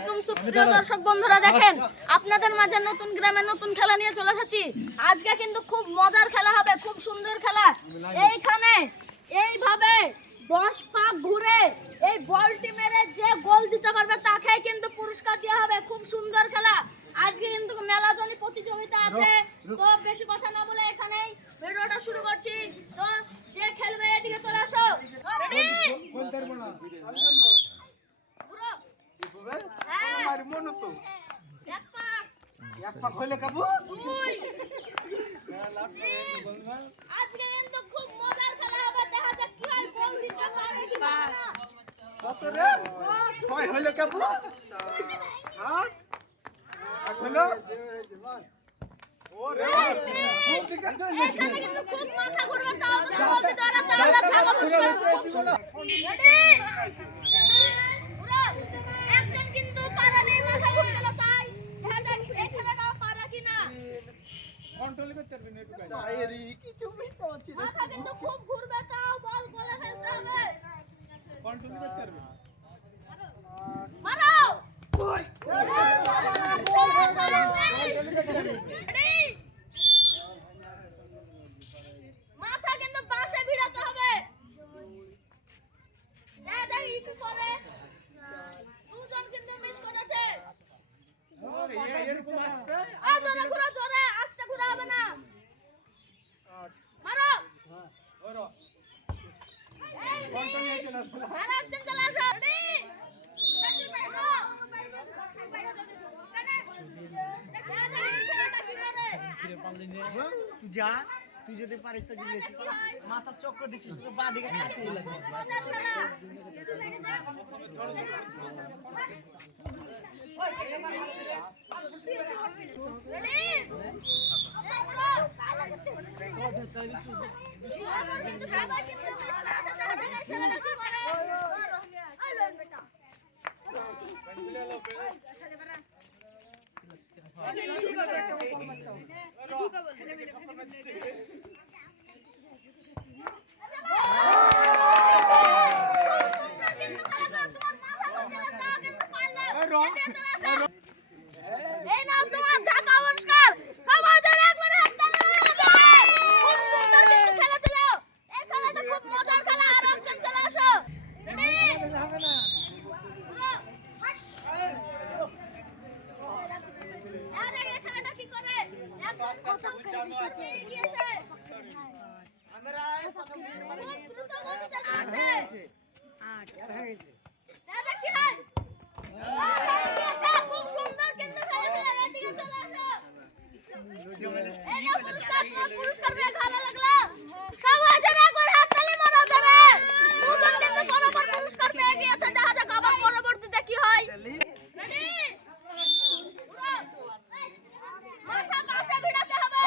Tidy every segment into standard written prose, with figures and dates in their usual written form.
আলাইকুম সুপ্রিয় দর্শক বন্ধুরা, দেখেন আপনাদের মাঝে নতুন গ্রামে নতুন খেলা নিয়ে চলে এসেছি। আজকে কিন্তু খুব মজার খেলা হবে, খুব সুন্দর খেলা। এইখানে এইভাবে 10 পাক ঘুরে এই বলটি মেরে যে গোল দিতে পারবে তাকে কিন্তু পুরস্কার দেওয়া হবে। খুব সুন্দর খেলা। আজকে কিন্তু মেলাজনি প্রতিযোগিতা আছে। তো বেশি কথা না বলে এখানেই ভিডিওটা শুরু করছি। তো যে খেলবে এদিকে চলে আসো। আজকে কিন্তু খুব মজার খেলা হবে, দেখা যাক কি হয়, গোল দিতে পারে কি পারে না। কত রে? কয় হলো কাবু? 7 8 হলো? ওরে এখানে কিন্তু খুব মাথা ঘুরবে, তাও যদি গোল দিতে পারে তাহলে ছাগা পুরস্কার। রেডি? পুরো একজন কিন্তু পারেনি, মাথা ঘুরছিল, তাই দেখা যাক এই খেলাটা পারে কিনা। কন্ট্রোল করতে পারবি না একটু আইরি কিছু বুঝতে পারছি না। মাথা কিন্তু খুব ঘুরবে, তাও বল গোলে ফেলতে হবে। কন্ট্রোল করতে পারবি মারো। ওই রেডি? মাথা কিন্তু পাশে ভিড়াতে হবে। দেখা যাক কি করে। দুজন কিন্তু মিস করেছে। ওরে এরকম আসছে জোরে ঘুরো, জোরে, আস্তে ঘুরা হবে না। মারো। ওরে এই কন্ট্রোল মিস। হচ্ছে না আর একজন চলে আসো। রেডি? তুই যা, তুই যদি পারিস তো জিনিস মাথার চক্র দিছিস তো বা দিকে কাটতে লাগে। এই নাও তোমার ঢাকা পুরস্কার। সবাই ধরে একবার হাততালি মারো। খুব সুন্দর কিন্তু খেলা ছিল। এই খেলাটা খুব মজার খেলা। আর একজন চলে আসো। রেডি? হবে না এই ছেলেটা কি করে? একদম প্রথম পুরস্কার পেয়ে গিয়েছে। আমরা প্রথম খুব দ্রুত গতিতে যাচ্ছে। আর হয়ে গেছে দাদা কি হয়? খুব সুন্দর কিন্তু খেলা ছিল। এদিকে চলে আসো। এই নাও পুরস্কার, তোমার পুরস্কার পেয়ে ভালো লাগলো। সবাই জোরে একবার হাততালি মারো জোরে। দুজন কিন্তু বরাবর পুরস্কার পেয়ে গিয়েছে। দেখা যাক আবার পরবর্তীতে কি হয়। রেডি? মাথা পাশে ভিড়াতে হবে।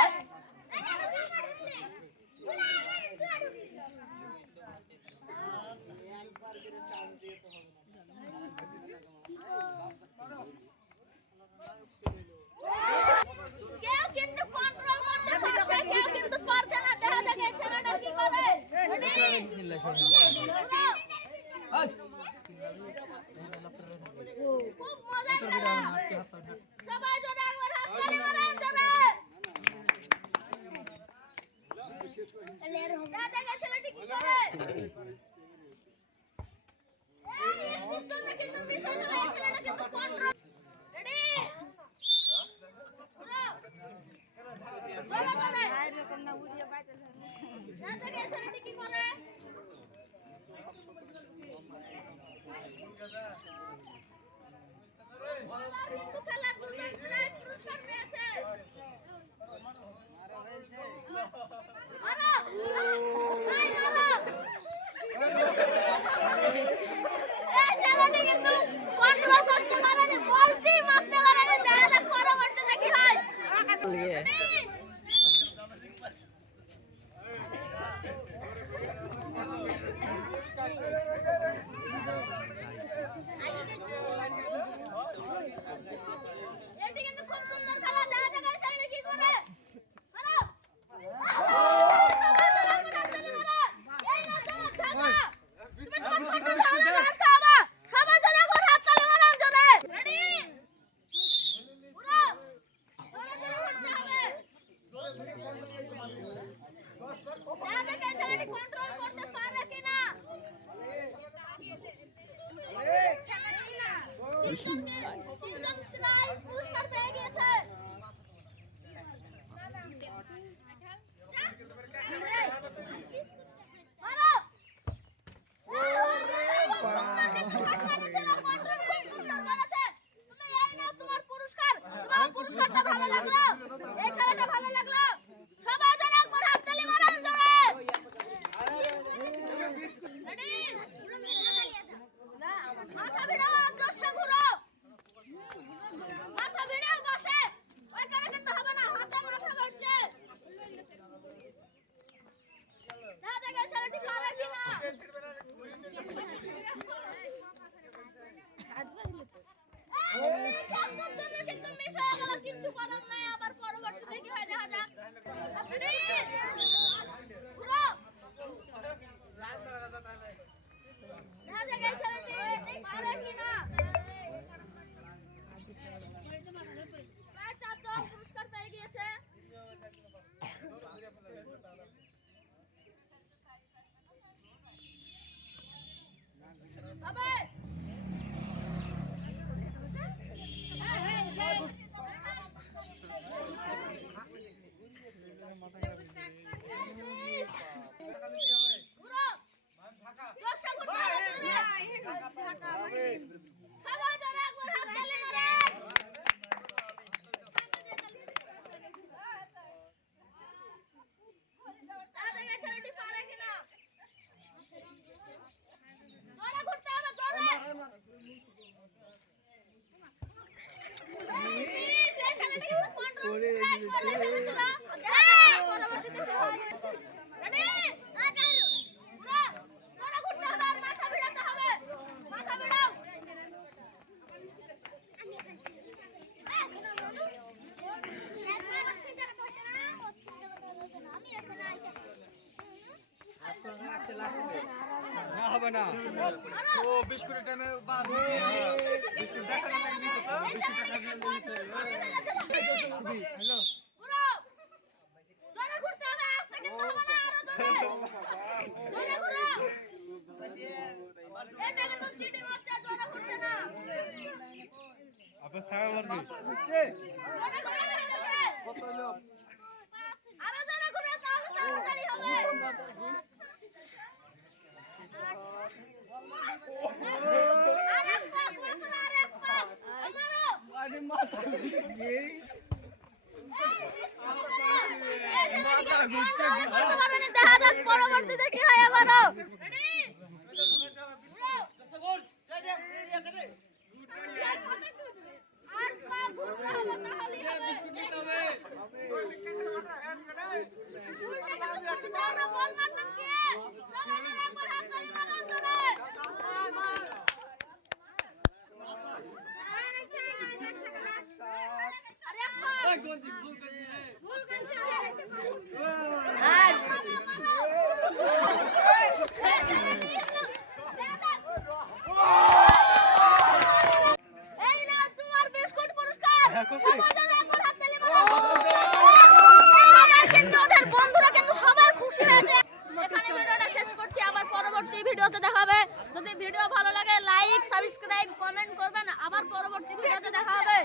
কেউ কিন্তু কন্ট্রোল করতে পারছে, কেউ কিন্তু পারছে না। দেখা যাক এই ছেলেটা কি করে। রেডি? খুব মজার খেলা। সবাই জোরে একবার হাততালি মারেন জোরে। দেখা যাক এই ছেলেটি কি করে। এই পিছনে কিন্তু বিষয় ছিল, এই ছেলেটা কিন্তু কন্ট্রোল। রেডি? জোরে জোরে। দেখা যাক এই ছেলেটি কি করে। কিন্তু খেলা দুজন প্রায় পুরস্কার পেয়েছে। মারো। এই মারো। এই ছেলেটি কিন্তু কন্ট্রোল করতে পারেনি, বলটি মারতে পারেনি। দেখা যাক পরবর্তীতে কি হয়। এটি কিন্তু খুব সুন্দর খেলা। দেখা যাক এই ছেলেটি কি করে। মারো। সবাই জোরে করে হাততালি মারেন জোরে। রেডি? তিনজন প্রায় পুরস্কার পেয়ে গিয়েছে। মারো। খুব সুন্দর করেছে। তুমি এই নাও তোমার পুরস্কার। তোমার পুরস্কারটা ভালো লাগলো? এই খেলাটা ভালো লাগলো? সবাই যেন একবার হাততালি মারেন জোরে। রেডি? মাথা ভিড়াও, জোরে ঘুরো। মাথা ভিড়াও বসে। ওইখানে কিন্তু হবে না, হাতে মাথা বাড়ছে। দেখা যাক এই ছেলেটি পারে কিনা। এই সাতটার জন্য কিন্তু মিস হয়ে গেল, কিচ্ছু করার নাই। আবার পরবর্তীতে কি হয় দেখা যাক। রেডি? ঘুরো। দেখা যাক এই ছেলেটি পারে কিনা। প্রায় 4 জন পুরস্কার পেয়ে গিয়েছে। হবে। ঘুরো। জোরসে ঘুরতে হবে, জোরে। সবাই জোরে একবার হাততালি মারেন। দেখা যাক এই ছেলেটি পারে কিনা। জোরে ঘুরতে হবে, জোরে। এই ছেলেটি কিন্তু কন্ট্রোল করে ফেলেছিল। পরবর্তীতে কি হয়? রেডি? ঘুরো। জোরে ঘুরতে হবে আর মাথা ভিড়াতে হবে। মাথা ভিড়াও। না হবে না। ও বিস্কুটের টাইমে বাদ হ্যালো। ঘুরো। জোরে ঘুরতে হবে, আস্তে কিন্তু হবে না, আরো জোরে। জোরে ঘুরো। এটা কিন্তু চিটিং হচ্ছে, জোরে ঘুরছে না। আপনি থাকা বলবি জোরে ঘুরো, জোরে। কত হলো? আরো জোরে ঘুরো, তাহলে তাড়াতাড়ি হবে। আরেক পাক, মাত্র আরেক পাক। মারো। আরে মাথা এই মাথা ঘুরছে। করতে পারেনি, দেখা যাক পরবর্তীতে কি হয় আবারও। রেডি? ঘুরো। আর পাক ঘুরতে হবে, তাহলেই হবে। উল্টে গেছে, কিছু দাও না, বল মারতেন কে? সবাই মিলে একবার হাততালি মারেন জোরে। আরে এক পাক। ভুল করছে। এই নাও তোমার বিস্কুট পুরস্কার। সবাই যেন একবার হাততালি মারো। সবাই কিন্তু ওদের বন্ধুরা কিন্তু সবাই খুশি হয়েছে। এখানে ভিডিওটা শেষ করছি, আবার পরবর্তী ভিডিওতে দেখা হবে। যদি ভিডিও ভালো লাগে লাইক, সাবস্ক্রাইব, কমেন্ট করবেন। আবার পরবর্তী ভিডিওতে দেখা হবে।